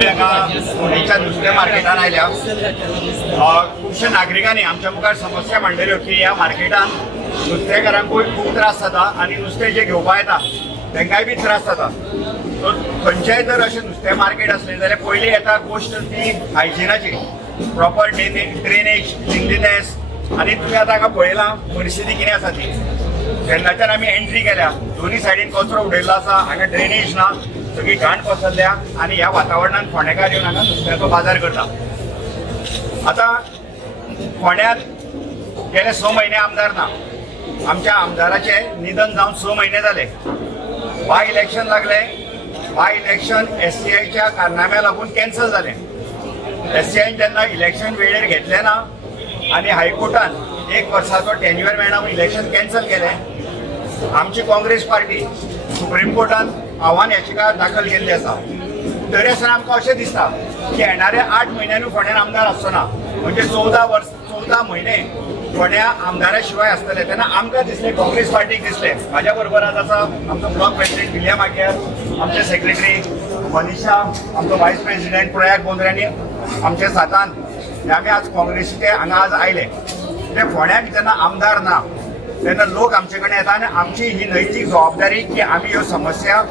फोंडेच्या नुस्तें मार्केटान आयल्या खुबशे नागरिकांनी आमच्या मुखार समस्या मांडल्यो की ह्या मार्केटान नुस्तेकारांकूय खूब त्रास जाता आनी नुस्तें जे घेवपा येता तांकांय बी त्रास जाता. सो खंयचेंय जर अशें नुस्तें मार्केट असलें जाल्यार पयली येता गोश्ट ती हायजिनाची, प्रॉपर ड्रेनेज, क्लिनलीनेस. आनी तुमी आतां हांगा पळयलां परिस्थिती कितें आसा ती. जेन्नाच्यान आमी एंट्री केल्या दोनी सायडीन कचरो उडयल्लो आसा, हांगा ड्रेनेज ना, सगळी घाण पसरल्या आनी ह्या वातावरणान फोंडेकार येवन हांगा नुस्त्याचो बाजार करता. आतां फोंड्यांत गेले 6 म्हयने आमदार ना. आमच्या आमदाराचें निधन जावन 6 म्हयने जाले. बाय इलेक्शन लागले. बाय इलेक्शन SCIच्या कारनाम्या लागून कॅन्सल जालें. SCIन जेन्ना इलेक्शन वेळेर घेतलें ना आनी हायकोर्टान 1 वर्साचो टेन्युअर मेळना म्हणून इलेक्शन कॅन्सल केलें. आमची काँग्रेस पार्टी सुप्रीम कोर्टान आव्हान याचिका दाखल केल्ली आसा. तरी आसतना आमकां अशें दिसता की येणाऱ्या 8 म्हयन्यांनी फोंड्यान आमदार आसचो ना. म्हणजे 14 म्हयने फोंड्या आमदारा शिवाय आसतले. तेन्ना आमकां दिसलें, काँग्रेस पार्टीक दिसलें. म्हाज्या बरोबर आज आसा आमचो ब्लॉक प्रेसिडेंट विलियम आग्यार, आमचे सेक्रेटरी मनीषा, आमचो वायस प्रेसिडेंट प्रयाग बोंद्रे आमचे साथान. आमी आज काँग्रेसीचे हांगा आज आयले. ते फोंड्याक जेन्ना आमदार ना तेन्ना लोक आमचे कडेन येता आनी आमची ही नैतीक जबाबदारी की आमी ह्यो समस्या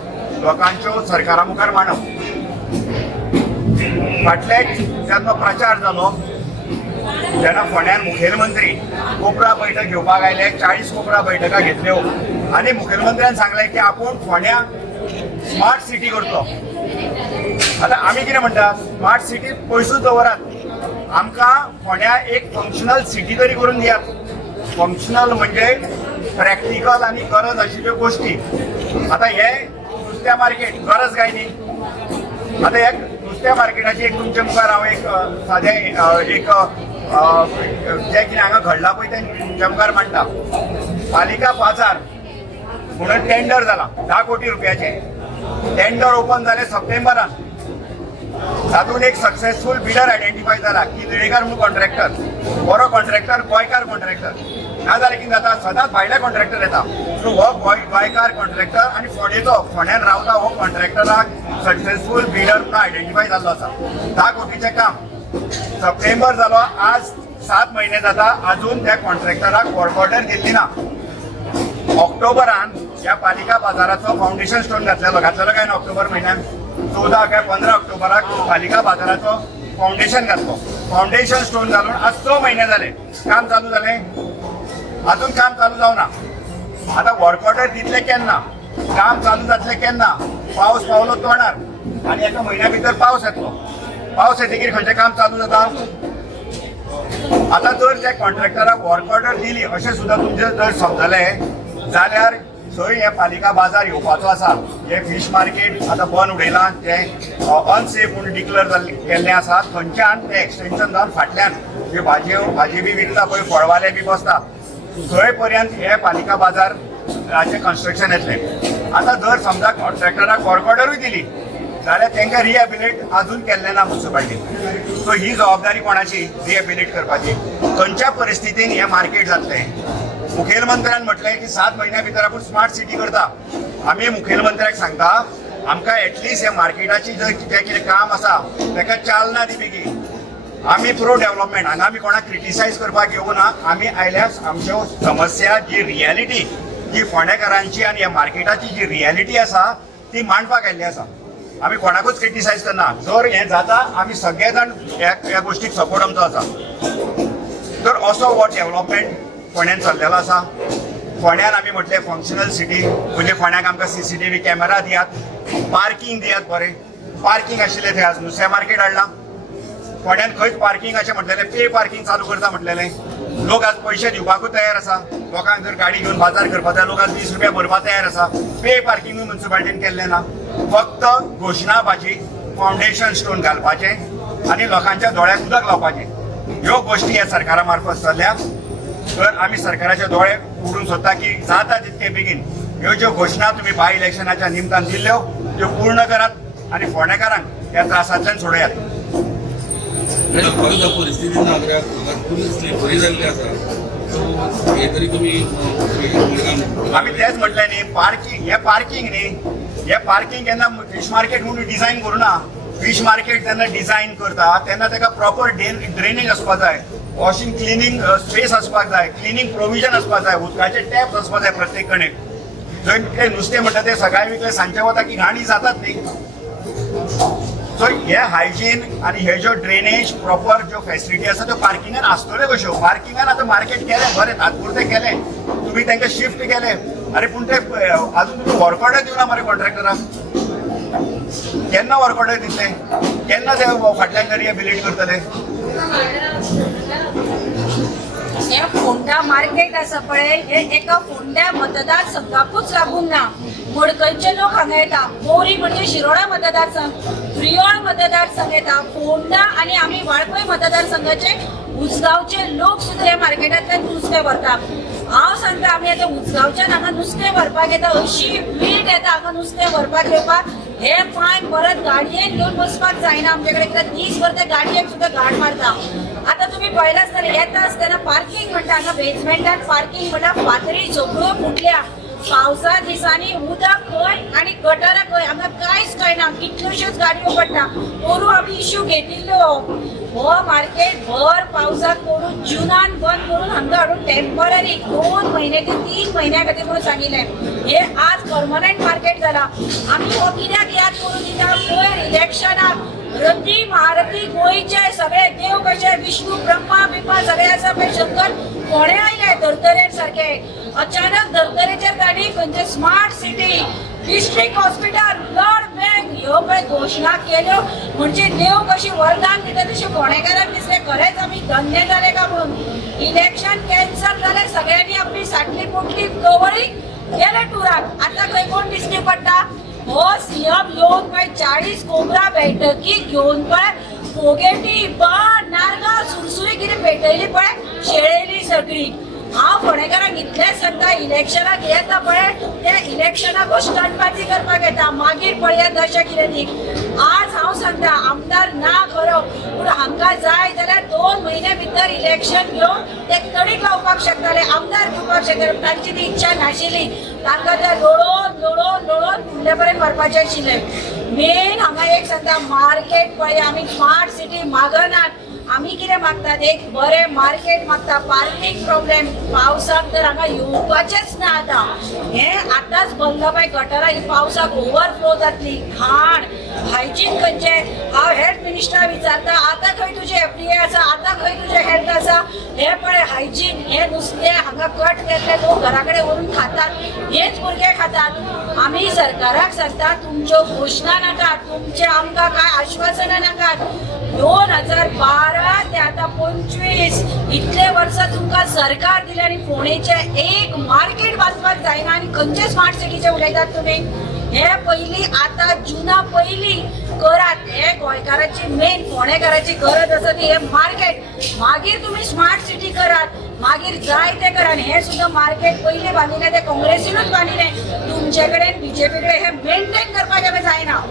लोकांच्यो सरकारा मुखार मांडप. फाटल्याच जेन्ना प्रचार जालो जेन्ना फोंड्यान मुखेलमंत्री कोपरा बैठक घेवपाक आयले, 40 कोपरा बैठका घेतल्यो आनी मुखेलमंत्र्यान सांगलें की आपूण फोंड्या स्मार्ट सिटी करतलो. आतां आमी कितें म्हणटा, स्मार्ट सिटी पयसूच दवरात, आमकां फोंड्या एक फंक्शनल सिटी तरी करून दियात. फंक्शनल म्हणजे प्रॅक्टिकल आनी गरज आशिल्ल्यो गोश्टी. आतां हे नुस्त्या मार्केट गरज काय न्ही. आतां ह्या नुस्त्या मार्केटाची एक तुमच्या मुखार हांव एक सादें एक जें कितें हांगा घडलां पळय तें तुमच्या मुखार मांडटा. पालिका बाजार म्हणून टेंडर जाला 10 कोटी रुपयाचें. टेंडर ओपन जालें सप्टेंबरान. तातूंत एक सक्सेसफूल बिडर आयडेंटिफाय जाला की निळेकार म्हणून कॉन्ट्रॅक्टर, बरो कॉन्ट्रॅक्टर, गोंयकार कॉन्ट्रॅक्टर. ना जाल्यार कितें जाता, सदांच भायले कॉन्ट्रॅक्टर येता. सो हो गोंयकार कॉन्ट्रॅक्टर आनी फोंड्यान रावता हो कॉन्ट्रॅक्टराक सक्सेसफूल बिडर म्हणून आयडेंटिफाय जाल्लो आसा. 10 कोटीचें काम. सप्टेंबर जालो, आज 7 म्हयने जाता, अजून त्या कॉन्ट्रॅक्टराक वर्क ऑर्डर दिल्ली ना. ऑक्टोबरान ह्या पालिका बाजाराचो फावंडेशन स्टोन घातलेलो काय ना ऑक्टोबर म्हयन्यान. 14 काय 15 ऑक्टोबराक पालिका बाजाराचो फावंडेशन घातलो. फावंडेशन स्टोन घालून आज 6 म्हयने जाले. काम चालू जालें? अजून काम चालू जावना. आतां वर्क ऑर्डर दितले केन्ना, काम चालू जातलें केन्ना. पावस पावलो तोंडार आनी एका म्हयन्या भितर पावस येतलो. पावस येतकीर खंयचें काम चालू जाता. आतां जर त्या कॉन्ट्रॅक्टराक वर्क ऑर्डर दिली अशें सुद्दां तुमचें जर समजलें जाल्यार थंय हे पालिका बाजार येवपाचो आसा. हे फीश मार्केट आतां बंद उडयलां, तें अनसेफ म्हणून डिक्लेअर केल्लें आसा. थंयच्यान तें एक्सटेन्शन जावन फाटल्यान जे भाजी बी विकता पळय, फळवाले बी बसता, थंय पर्यंत हे पालिका बाजाराचें कन्स्ट्रक्शन येतलें. आतां जर समजा कॉन्ट्रॅक्टराक वर्क ऑर्डरूय दिली जाल्यार तांकां रिहॅबिलिट अजून केल्लें ना म्युनिसिपालिटीन. सो ही जबाबदारी कोणाची, रिहॅबिलिट करपाची. खंयच्या परिस्थितीन हें मार्केट जातलें. मुखेलमंत्र्यान म्हटलें की 7 म्हयन्या भितर आपूण स्मार्ट सिटी करता. आमी मुखेलमंत्र्याक सांगता आमकां एटलिस्ट ह्या मार्केटाची जें कितें काम आसा ताका चालना दी बेगीन. आमी प्रो डेव्हलपमेंट हांगा आमी कोणाक क्रिटिसायज करपाक येवना. आमी आयल्यास आमच्यो समस्या, जी रियलिटी, जी फोंडेकारांची आनी ह्या मार्केटाची जी रियलिटी आसा ती मांडपाक आयल्ली आसा. आमी कोणाकूच क्रिटिसायज करना. जर हें जाता आमी सगळे जाण ह्या गोश्टीक सपोर्ट आमचो आसा. तर असो हो डेव्हलपमेंट फोंड्यान चल्लेलो आसा. फोंड्यान आमी म्हटलें फंक्शनल सिटी, म्हणजे फोंड्याक आमकां CCTV कॅमेरा दियात, पार्किंग दियात. बरें पार्किंग आशिल्लें थंय. आज नुस्त्या मार्केट हाडलां. फोंड्यान खंयच पार्किंग अशें म्हटलेलें, पे पार्किंग चालू करता म्हटलेलें. लोक आज पयशे दिवपाकूच तयार आसा. लोकांक जर गाडी घेवन बाजार करपाक जाय, लोक आज 20 रुपया भरपाक तयार आसा. पे पार्किंगूय म्युनिसिपालिटीन केल्लें ना. फक्त घोशणाबाजी, फावंडेशन स्टोन घालपाचें आनी लोकांच्या दोळ्याक उदक लावपाचें. ह्यो गोश्टी ह्या सरकारा मार्फत चल्ल्या. तर आमी सरकाराचे दोळे उडूंक सोदता की जाता तितके बेगीन ह्यो ज्यो घोशणा तुमी बाय इलेक्शनाच्या निमतान दिल्ल्यो त्यो पूर्ण करात आनी फोंडेकारांक ह्या त्रासांतल्यान सोडयात. परिस्थिती नागरिकांक बरी जाल्ली आसा. हे तरी तुमी आमी तेच म्हटलें न्ही, पार्किंग न्ही, हे पार्किंग केन्ना फीश मार्केट म्हणून डिझायन करूना. फिश मार्केट जेन्ना डिझायन करता तेन्ना ताका प्रॉपर ड्रेनिंग आसपाक जाय, वॉशिंग क्लिनिंग स्पेस आसपाक जाय, क्लिनिंग प्रोविजन आसपाक जाय, उदकाचे टॅप्स आसपाक जाय प्रत्येक कडेन. जंय ते नुस्तें म्हणटा ते सकाळी विकले सांजचे वता की घाणी जातात न्ही. सो हे हायजीन आनी हे ज्यो ड्रेनेज प्रॉपर ज्यो फेसिलिटी आसा त्यो पार्किंगान आसतल्यो कश्यो. पार्किंगान आतां मार्केट केलें बरें, तात्पुरतें केलें, तुमी तांकां शिफ्ट केलें, अरे पूण ते अजून तुमी वर्क ऑर्डर दिवना मरे कॉन्ट्रॅक्टराक. केन्ना वर्क ऑर्डर दितले, केन्ना ते फाटल्यान एरिया बिल्ड करतले. हे फोंडा मार्केट आसा पळय हे एका फोंड्या मतदारसंघाकूच लागून ना. मडकयचे लोक हांगा येता, बोरी म्हणजे शिरोडा मतदारसंघ, फ्रियोळ मतदारसंघ येता, फोंडा आनी आमी वाळपय मतदारसंघाचे उसगांवचे लोक सुद्दां ह्या मार्केटांतल्यान नुस्तें व्हरतात. हांव सांगता आमी आतां उसगांवच्यान हांगा नुस्तें व्हरपाक येता, अशी वीट येता हांगा नुस्तें व्हरपाक येवपाक. हे पांय परत गाडयेन घेवन बसपाक जायना आमचे कडेन, कित्याक दीसभर ते गाडयेक सुद्दां घाण मारता. आतां तुमी पळयलां आसतलें येता आसतना पार्किंग म्हणटा हांगा बेजमेंटान पार्किंग म्हणटा फातरी सगळ्यो फुटल्या. पावसा दिसांनी उदक खंय आनी गटारां खंय हांगा कांयच कळना, कितल्योश्योच गाडयो पडटा. पोरू आमी इश्यू घेतिल्लो हो मार्केट भर पावसाक करून जुनान बंद करून हांगा हाडून टेम्पररी 2 महिने ते 3 महिन्या खातीर म्हणून सांगिल्लें. हे आज परमनंट मार्केट जाला. आमी हो कित्याक याद करून दिता, पयर इलेक्शनाक रती महारथी गोंयचे सगळे देव कशे विष्णू ब्रह्मा बिम्मा सगळे आसा पळय शंकर कोणे आयले धर्तरेर सारखे. अचानक धर्तरेचेर तांणी खंयचे smart city, district hospital, blood bank ह्यो पळय घोशणा केल्यो म्हणजे देव कशी वरदान दिता तशें फोंडेकारांक दिसलें खरेंच आमी धन्य जाले का म्हणून. इलेक्शन कॅन्सल जालें, सगळ्यांनी आपली साटली पोटली कवळी गेले टुराक. आतां खंय कोण दिश्टी पडटा, हो सीएम येवन पळय 40 कोबरा बैठकी घेवन पळय फोगेटी बाण नारगां सुरसुरी कितें पेटयली पळय शेळयली सगळी. हांव फोंडेकारांक इतलेंच सांगता, इलेक्शनाक येता पळय त्या इलेक्शनाक स्टंटबाजी करपाक येता, मागीर पळयात अशें कितें ती. आज हांव सांगता आमदार ना खरो, पूण हांकां जाय जाल्यार 2 म्हयने भितर इलेक्शन घेवन ते तडीक लावपाक शकताले, आमदार दिवपाक शकताले. तांची ती इच्छा नाशिल्ली, तांकां ते लोळोन फुडले पर्यंत व्हरपाचें आशिल्लें. मेन हांगा एक सांगता, मार्केट पळय आमी स्मार्ट सिटी मागनात. आमी कितें मागतात, एक बरें मार्केट मागता. पार्किंग प्रॉब्लेम पावसाक तर हांगा येवपाचेंच ना. आतां हे आतांच बंद पळय गटारां ही पावसाक ओवरफ्लो जातली, घाण, हायजीन खंयचे. हांव हेल्थ मिनिस्टराक विचारता, आतां खंय तुजें एफडीए आसा, आतां खंय तुजें हेल्थ आसा. हे पळय हायजीन, हे नुस्तें हांगा कट केल्ले लोक घरा कडेन व्हरून खातात, हेच भुरगे खातात. आमी सरकाराक सांगता तुमच्यो घोशणा नाकात, तुमचे आमकां कांय आश्वासनां नाकात. 2012 ते आतां 25 इतले वर्सां तुमकां सरकार दिलें आनी फोंडेचें एक मार्केट बांदपाक जायना आनी खंयचे स्मार्ट सिटीचे उलयतात तुमी. हे पयलीं आतां जुना पयलीं करात. हे गोंयकाराची मेन फोंडेकाराची गरज आसा ती हे मार्केट. मागीर तुमी स्मार्ट सिटी करात, मागीर जाय ते करा. हे सुद्दां मार्केट पयलीं बांदिल्लें ते काँग्रेसीनूच बांदिल्लें. तुमचे कडेन बीजेपी कडेन हे मेंटेन करपाक जायना.